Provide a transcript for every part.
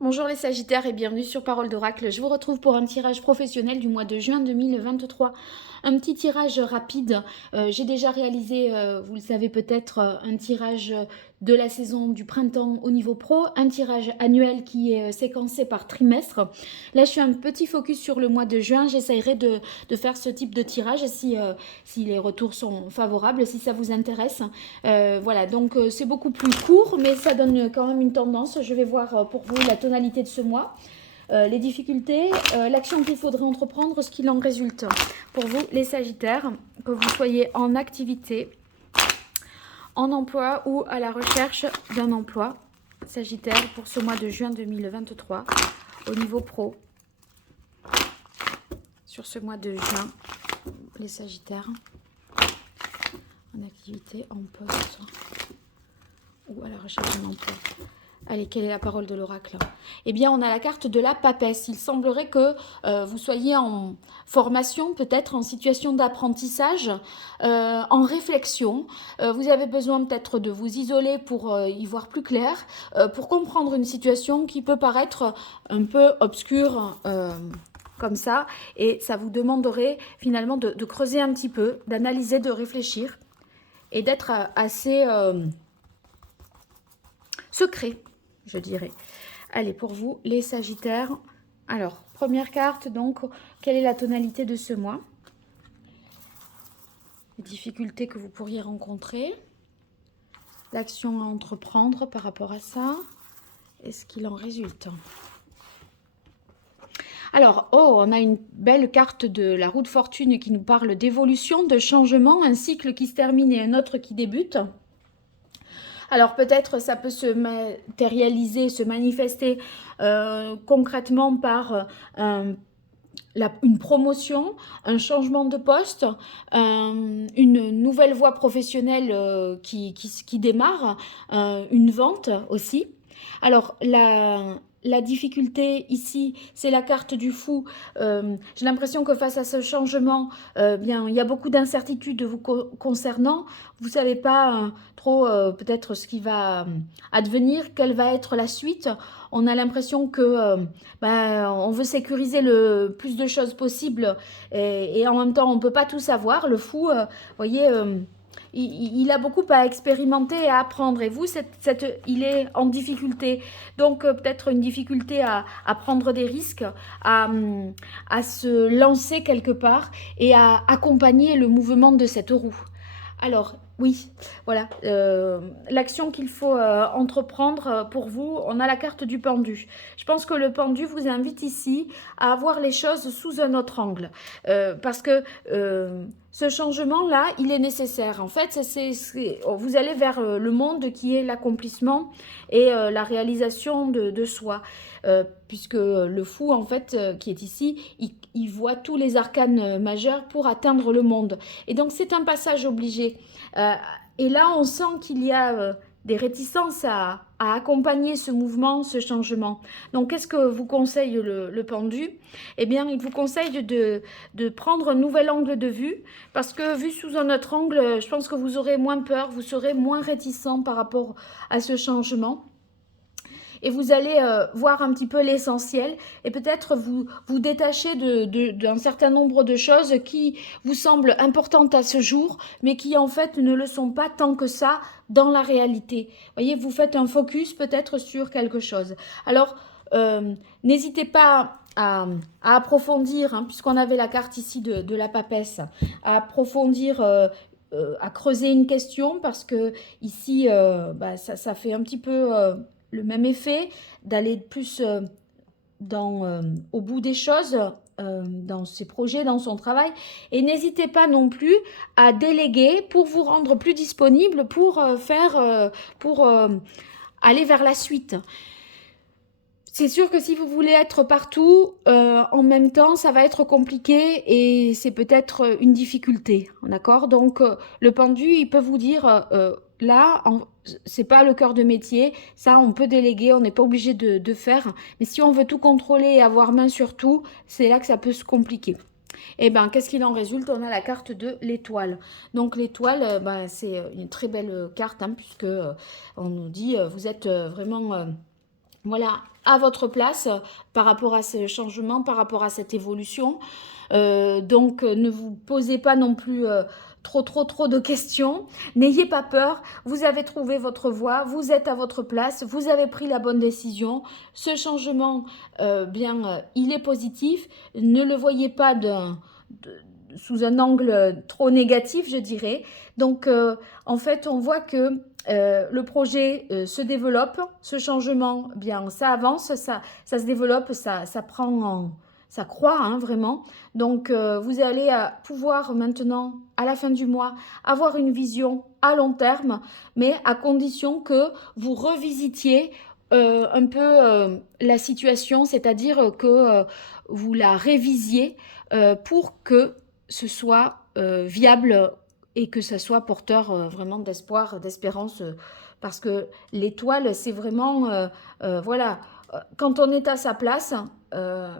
Bonjour les Sagittaires et bienvenue sur Parole d'Oracle. Je vous retrouve pour un tirage professionnel du mois de juin 2023. Un petit tirage rapide. J'ai déjà réalisé, vous le savez peut-être, un tirage de la saison du printemps au niveau pro, un tirage annuel qui est séquencé par trimestre. Là, je suis un petit focus sur le mois de juin. J'essaierai de faire ce type de tirage si les retours sont favorables, si ça vous intéresse. Voilà, donc c'est beaucoup plus court, mais ça donne quand même une tendance. Je vais voir pour vous la tonalité de ce mois, les difficultés, l'action qu'il faudrait entreprendre, ce qu'il en résulte. Pour vous, les Sagittaires, que vous soyez en activité, en emploi ou à la recherche d'un emploi, Sagittaire, pour ce mois de juin 2023, au niveau pro, sur ce mois de juin, les Sagittaires, en activité, en poste ou à la recherche d'un emploi. Allez, quelle est la parole de l'oracle? Eh bien, on a la carte de la papesse. Il semblerait que vous soyez en formation, peut-être en situation d'apprentissage, en réflexion. Vous avez besoin peut-être de vous isoler pour y voir plus clair, pour comprendre une situation qui peut paraître un peu obscure comme ça. Et ça vous demanderait finalement de creuser un petit peu, d'analyser, de réfléchir et d'être assez secret, je dirais. Allez, pour vous, les Sagittaires. Alors, première carte, donc, quelle est la tonalité de ce mois? Les difficultés que vous pourriez rencontrer. L'action à entreprendre par rapport à ça. Est-ce qu'il en résulte? Alors, oh, on a une belle carte de la roue de fortune qui nous parle d'évolution, de changement, un cycle qui se termine et un autre qui débute. Alors peut-être ça peut se matérialiser, se manifester concrètement par une promotion, un changement de poste, une nouvelle voie professionnelle qui démarre, une vente aussi. Alors la difficulté ici, c'est la carte du fou. J'ai l'impression que face à ce changement, bien, il y a beaucoup d'incertitudes vous concernant. Vous ne savez pas trop peut-être ce qui va advenir, quelle va être la suite. On a l'impression que on veut sécuriser le plus de choses possible et en même temps on ne peut pas tout savoir. Le fou, vous voyez, il a beaucoup à expérimenter et à apprendre. Et vous, il est en difficulté. Donc peut-être une difficulté à prendre des risques, à se lancer quelque part et à accompagner le mouvement de cette roue. Alors, oui, voilà, l'action qu'il faut entreprendre pour vous, on a la carte du pendu. Je pense que le pendu vous invite ici à voir les choses sous un autre angle. Parce que ce changement-là, il est nécessaire. En fait, vous allez vers le monde qui est l'accomplissement et la réalisation de soi. Puisque le fou, en fait, qui est ici, il voit tous les arcanes majeurs pour atteindre le monde. Et donc, c'est un passage obligé. Euh, et là, on sent qu'il y a des réticences à accompagner ce mouvement, ce changement. Donc, qu'est-ce que vous conseille le pendu? Eh bien, il vous conseille de prendre un nouvel angle de vue, parce que vu sous un autre angle, je pense que vous aurez moins peur, vous serez moins réticent par rapport à ce changement. Et vous allez voir un petit peu l'essentiel et peut-être vous détacher d'un certain nombre de choses qui vous semblent importantes à ce jour, mais qui en fait ne le sont pas tant que ça dans la réalité. Voyez, vous faites un focus peut-être sur quelque chose. Alors, n'hésitez pas à approfondir, hein, puisqu'on avait la carte ici de la papesse, à approfondir, à creuser une question, parce que ici, ça fait un petit peu le même effet, d'aller plus au bout des choses, dans ses projets, dans son travail. Et n'hésitez pas non plus à déléguer pour vous rendre plus disponible pour aller vers la suite. C'est sûr que si vous voulez être partout en même temps, ça va être compliqué et c'est peut-être une difficulté, d'accord? Donc le pendu, il peut vous dire là, c'est pas le cœur de métier, ça on peut déléguer, on n'est pas obligé de faire. Mais si on veut tout contrôler et avoir main sur tout, c'est là que ça peut se compliquer. Et bien, qu'est-ce qu'il en résulte? On a la carte de l'étoile. Donc l'étoile, c'est une très belle carte, hein, puisque on nous dit vous êtes vraiment voilà, à votre place par rapport à ce changement, par rapport à cette évolution. Donc, ne vous posez pas non plus trop de questions. N'ayez pas peur, vous avez trouvé votre voie, vous êtes à votre place, vous avez pris la bonne décision. Ce changement, il est positif. Ne le voyez pas sous un angle trop négatif, je dirais. Donc, en fait, on voit que le projet se développe, ce changement, ça avance, ça se développe, ça prend ça croît hein, vraiment. Donc, vous allez pouvoir maintenant, à la fin du mois, avoir une vision à long terme, mais à condition que vous revisitiez un peu la situation, c'est-à-dire que vous la révisiez pour que ce soit viable et que ça soit porteur vraiment d'espoir, d'espérance, parce que l'étoile, c'est vraiment, voilà, quand on est à sa place, euh,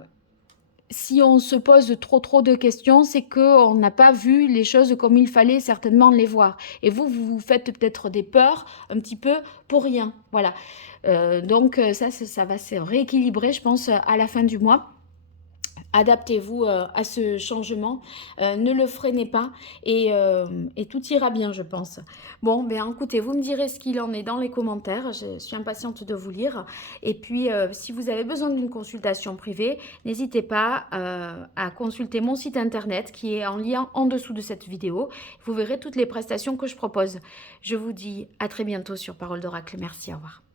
si on se pose trop de questions, c'est qu'on n'a pas vu les choses comme il fallait certainement les voir. Et vous vous faites peut-être des peurs un petit peu pour rien. Voilà. Donc ça va se rééquilibrer, je pense, à la fin du mois. Adaptez-vous à ce changement, ne le freinez pas et tout ira bien, je pense. Bon, bien écoutez, vous me direz ce qu'il en est dans les commentaires, je suis impatiente de vous lire. Et puis, si vous avez besoin d'une consultation privée, n'hésitez pas à consulter mon site internet qui est en lien en dessous de cette vidéo. Vous verrez toutes les prestations que je propose. Je vous dis à très bientôt sur Parole d'Oracle. Merci, au revoir.